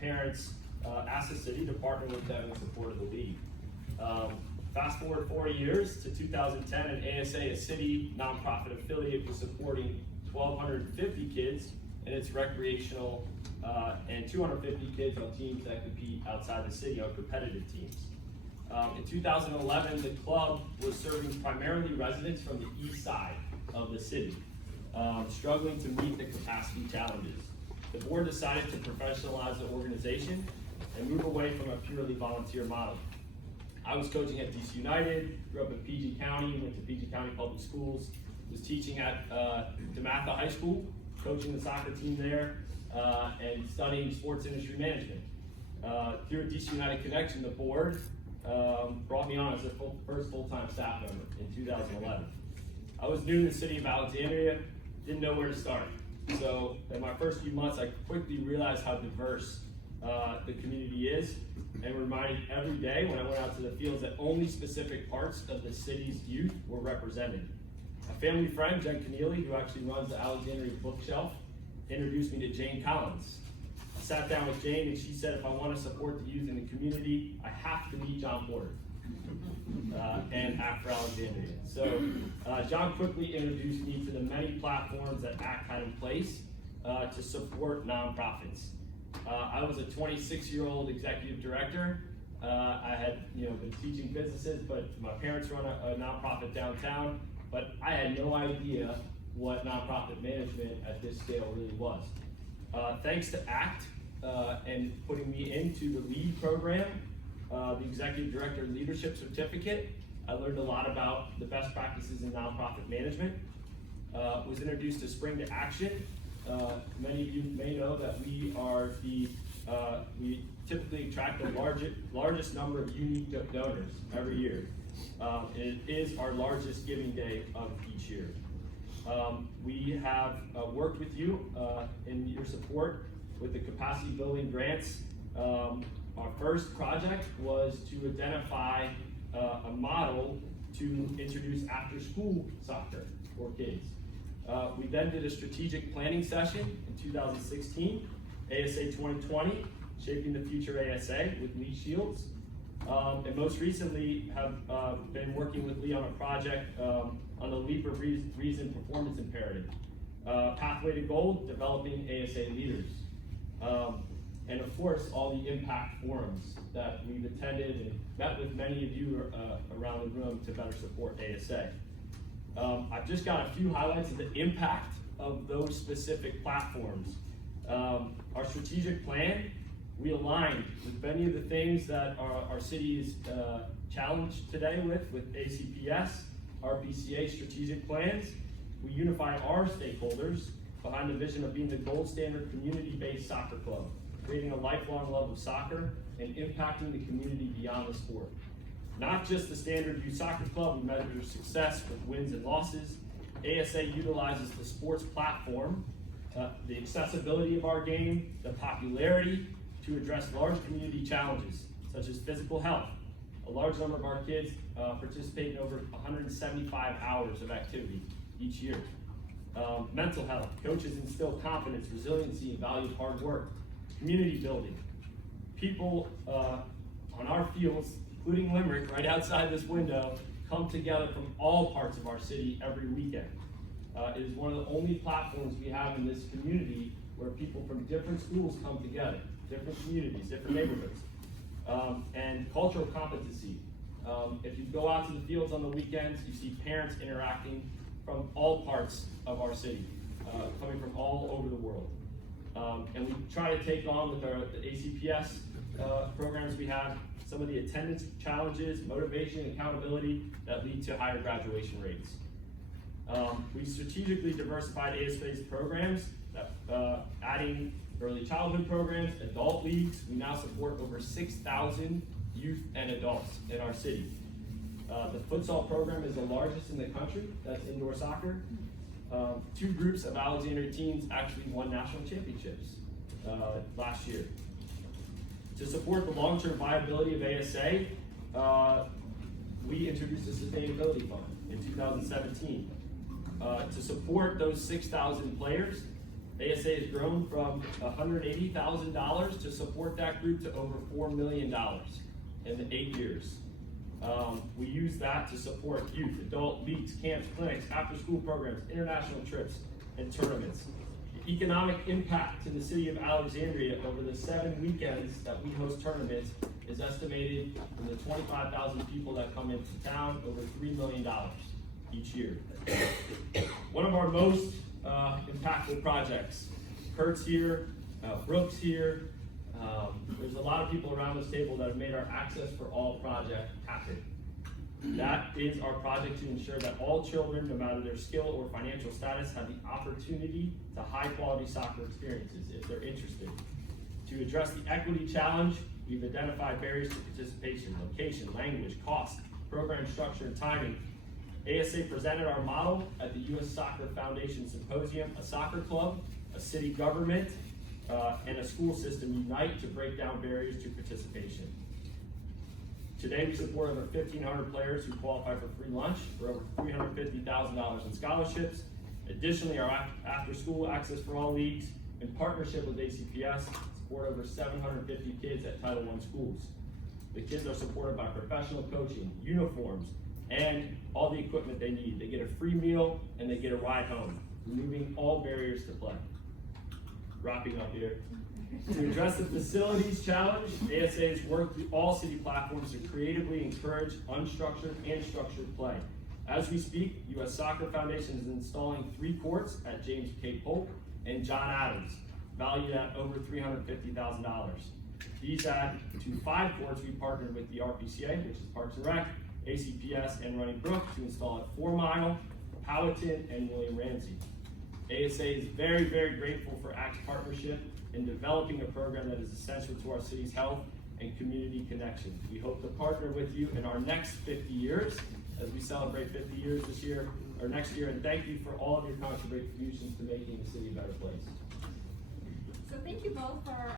parents asked the city to partner with them in support of the league. Fast forward 40 years to 2010, and ASA, a city nonprofit affiliate, was supporting 1,250 kids in its recreational and 250 kids on teams that compete outside the city on competitive teams. In 2011, the club was serving primarily residents from the east side of the city, struggling to meet the capacity challenges. The board decided to professionalize the organization and move away from a purely volunteer model. I was coaching at DC United, grew up in PG County, went to PG County Public Schools, was teaching at DeMatha High School, coaching the soccer team there, and studying sports industry management. Here at DC United Connection, the board brought me on as the first full-time staff member in 2011. I was new to the city of Alexandria, didn't know where to start. So in my first few months, I quickly realized how diverse the community is, and reminded every day when I went out to the fields that only specific parts of the city's youth were represented. A family friend, Jen Keneally, who actually runs the Alexandria Bookshelf, introduced me to Jane Collins. I sat down with Jane and she said, if I want to support the youth in the community, I have to meet John Porter and act for Alexandria. So John quickly introduced me to the many platforms that ACT had in place to support nonprofits. I was a 26-year-old executive director. I had been teaching businesses, but my parents run a nonprofit downtown, but I had no idea what nonprofit management at this scale really was. Thanks to ACT and putting me into the LEAD program, the Executive Director Leadership Certificate, I learned a lot about the best practices in nonprofit management. Was introduced to Spring to Action. Many of you may know that we typically attract the largest number of unique donors every year. It is our largest giving day of each year. We have worked with you in your support with the capacity building grants. Our first project was to identify a model to introduce after school soccer for kids. We then did a strategic planning session in 2016, ASA 2020, Shaping the Future ASA with Lee Shields. And most recently have been working with Lee on a project on the Leap of Reason Performance Imperative. Pathway to Gold, developing ASA leaders. And of course, all the impact forums that we've attended and met with many of you around the room to better support ASA. I've just got a few highlights of the impact of those specific platforms. Our strategic plan, we aligned with many of the things that our city is challenged today with ACPS, our BCA strategic plans. We unified our stakeholders behind the vision of being the gold standard community-based soccer club, creating a lifelong love of soccer and impacting the community beyond the sport. Not just the standard youth soccer club, we measure success with wins and losses. ASA utilizes the sports platform, the accessibility of our game, the popularity to address large community challenges, such as physical health. A large number of our kids participate in over 175 hours of activity each year. Mental health, coaches instill confidence, resiliency, and value of hard work. Community building. People on our fields, including Limerick, right outside this window, come together from all parts of our city every weekend. It is one of the only platforms we have in this community where people from different schools come together, different communities, different neighborhoods. And cultural competency. If you go out to the fields on the weekends, you see parents interacting from all parts of our city, coming from all over the world. And we try to take on with the ACPS programs we have some of the attendance challenges, motivation, and accountability that lead to higher graduation rates. We strategically diversified ASA's programs, adding early childhood programs, adult leagues. We now support over 6,000 youth and adults in our city. The futsal program is the largest in the country, that's indoor soccer. 2 groups of Alexandria teams actually won national championships last year. To support the long-term viability of ASA, we introduced a sustainability fund in 2017. To support those 6,000 players, ASA has grown from $180,000 to support that group to over $4 million in the 8 years. We use that to support youth, adult leagues, camps, clinics, after-school programs, international trips, and tournaments. The economic impact to the city of Alexandria over the 7 weekends that we host tournaments is estimated in the 25,000 people that come into town, over $3 million each year. One of our most impactful projects, Kurt's here, Brooks here, there's a lot of people around this table that have made our Access for All project happen. That is our project to ensure that all children, no matter their skill or financial status, have the opportunity to high-quality soccer experiences if they're interested. To address the equity challenge, we've identified barriers to participation, location, language, cost, program structure, and timing. ASA presented our model at the U.S. Soccer Foundation Symposium. A soccer club, a city government, and a school system unite to break down barriers to participation. Today, we support over 1,500 players who qualify for free lunch, for over $350,000 in scholarships. Additionally, our after-school Access for All leagues, in partnership with ACPS, support over 750 kids at Title I schools. The kids are supported by professional coaching, uniforms, and all the equipment they need. They get a free meal and they get a ride home, removing all barriers to play. Wrapping up here. To address the facilities challenge, ASA has worked with all city platforms to creatively encourage unstructured and structured play. As we speak, U.S. Soccer Foundation is installing 3 courts at James K. Polk and John Adams, valued at over $350,000. These add to 5 courts we partnered with the RPCA, which is Parks and Rec, ACPS, and Running Brook to install at 4 Mile, Powhatan, and William Ramsey. ASA is very, very grateful for ACT's partnership in developing a program that is essential to our city's health and community connection. We hope to partner with you in our next 50 years as we celebrate 50 years this year or next year, and thank you for all of your contributions to making the city a better place. So thank you both for